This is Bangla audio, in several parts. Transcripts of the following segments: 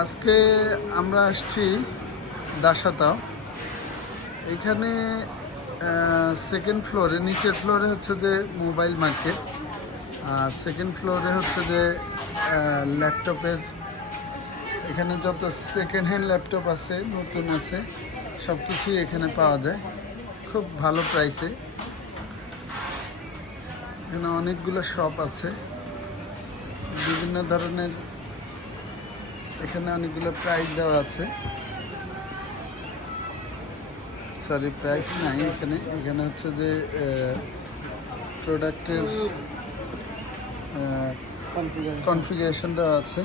আজকে আমরা আসছি দাসাতাও। এখানে সেকেন্ড ফ্লোরে, নিচের ফ্লোরে হচ্ছে যে মোবাইল মার্কেট, আর সেকেন্ড ফ্লোরে হচ্ছে যে ল্যাপটপের, এখানে যত সেকেন্ড হ্যান্ড ল্যাপটপ আছে, নতুন আছে, সব কিছুই এখানে পাওয়া যায় খুব ভালো প্রাইসে। এখানে অনেকগুলো শপ আছে, বিভিন্ন ধরনের, এখানে অনেকগুলো প্রাইস দেওয়া আছে। সরি, প্রাইস নাই এখানে। এখানে হচ্ছে যে প্রোডাক্টের কনফিগারেশন দেওয়া আছে,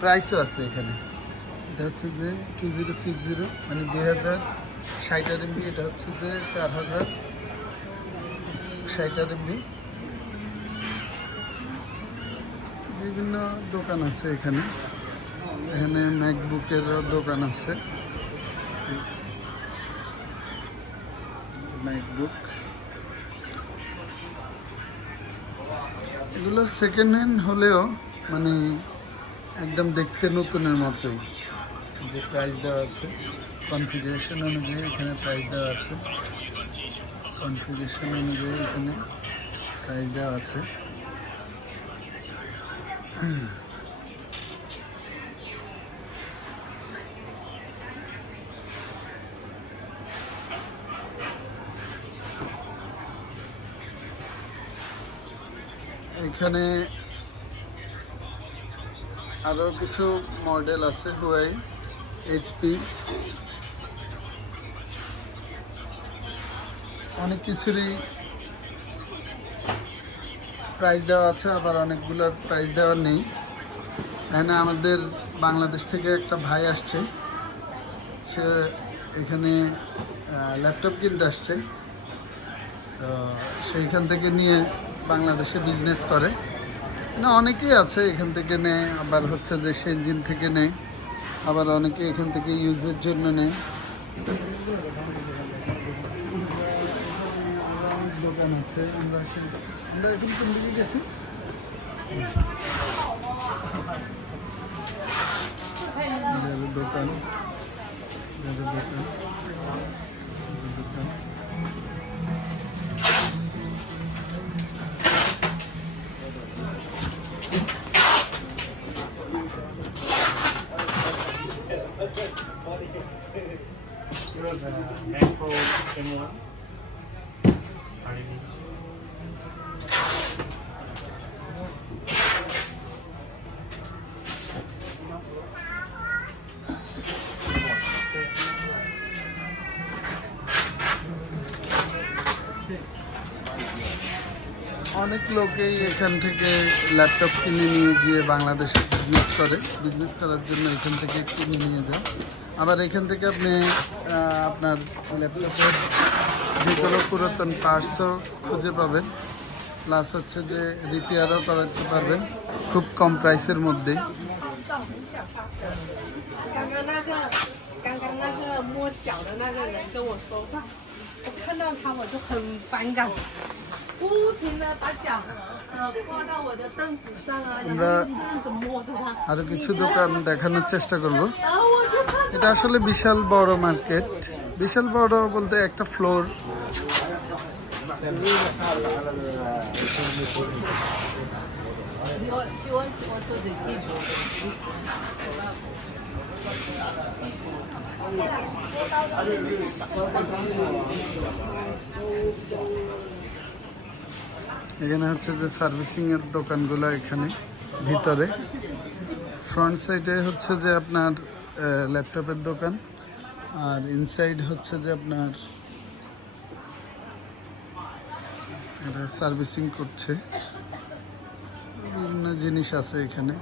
প্রাইসও আছে এখানে। এটা হচ্ছে যে 2060, মানে 2060 RMB। এটা হচ্ছে যে 4060 RMB। বিভিন্ন দোকান আছে এখানে। এখানে ম্যাকবুকেরও দোকান আছে, ম্যাকবুক। এগুলো সেকেন্ড হ্যান্ড হলেও মানে একদম দেখতে নতুনের মতোই। যে প্রাইস দেওয়া আছে কনফিগারেশন অনুযায়ী, এখানে প্রাইস দেওয়া আছে, কনফিগারেশন অনুযায়ী এখানে প্রাইস দেওয়া আছে। এখানে আরও কিছু মডেল আছে, হুয়াই, এইচপি, অনেক কিছুরই প্রাইস দেওয়া আছে, আবার অনেকগুলোর প্রাইস দেওয়া নেই। এখানে আমাদের বাংলাদেশ থেকে একটা ভাই আসছে, সে এখানে ল্যাপটপ কিনতে আসছে। তো সেইখান থেকে নিয়ে বাংলাদেশে বিজনেস করে। না, অনেকেই আছে এখান থেকে নেয়, আবার হচ্ছে যে সেনজিন থেকে নেয়, আবার অনেকে এখান থেকে ইউজের জন্য নেয়। দোকান আছে, আমরা এখন কোন দিকে গেছি? দোকান, দোকান। অনেক লোকেই এখান থেকে ল্যাপটপ কিনে নিয়ে গিয়ে বাংলাদেশে বিজনেস করে, বিজনেস করার জন্য এখান থেকে কিনে নিয়ে যায়। আবার এখান থেকে আপনি আপনার ল্যাপটপের যে কোনো পুরাতন পার্টসও খুঁজে পাবেন, প্লাস হচ্ছে যে রিপেয়ারও করাতে পারবেন খুব কম প্রাইসের মধ্যেই। আমরা আরো কিছু দোকান দেখানোর চেষ্টা করব। এটা আসলে বিশাল বড় মার্কেট, বিশাল বড় বলতে একটা ফ্লোর। এখানে হচ্ছে যে সার্ভিসিং এর দোকানগুলো এখানে ভিতরে। ফ্রন্ট সাইডে হচ্ছে যে আপনার ল্যাপটপের দোকান, আর ইনসাইড হচ্ছে যে আপনার এটা সার্ভিসিং করছে। বিভিন্ন জিনিস আছে এখানে।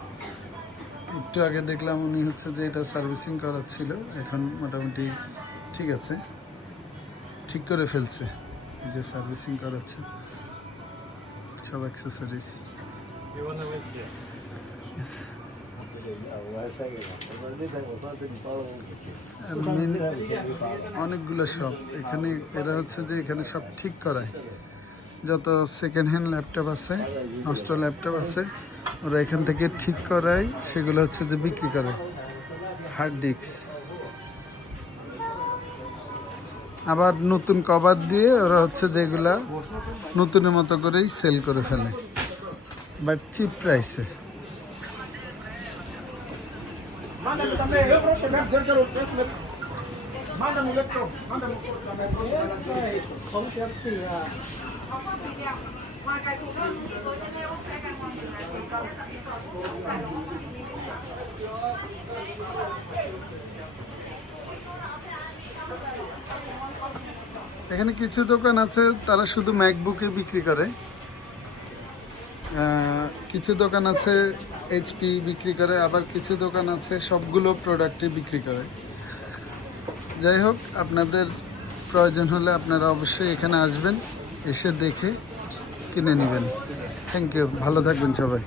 একটু আগে দেখলাম উনি হচ্ছে যে এটা সার্ভিসিং করাচ্ছিল, এখন মোটামুটি ঠিক আছে, ঠিক করে ফেলছে। এই যে সার্ভিসিং করাচ্ছে সব অ্যাক্সেসরিজ। অনেকগুলো শপ এখানে, এরা হচ্ছে যে এখানে সব ঠিক করায়। যত সেকেন্ড হ্যান্ড ল্যাপটপ আছে, নষ্ট ল্যাপটপ আছে, ওরা এখান থেকে ঠিক করায়, সেগুলো হচ্ছে যে বিক্রি করে। হার্ড ডিস্ক আবার নতুন কভার দিয়ে ওরা হচ্ছে যেগুলা নতুনের মতো করেই সেল করে ফেলে, বাট চিপ প্রাইসে। এখানে কিছু দোকান আছে তারা শুধু ম্যাকবুকে বিক্রি করে, কিছু দোকান আছে এইচপি বিক্রি করে, আবার কিছু দোকান আছে সবগুলো প্রোডাক্টই বিক্রি করে। যাই হোক, আপনাদের প্রয়োজন হলে আপনারা অবশ্যই এখানে আসবেন, এসে দেখে কিনে নেবেন। থ্যাংক ইউ, ভালো থাকবেন সবাই।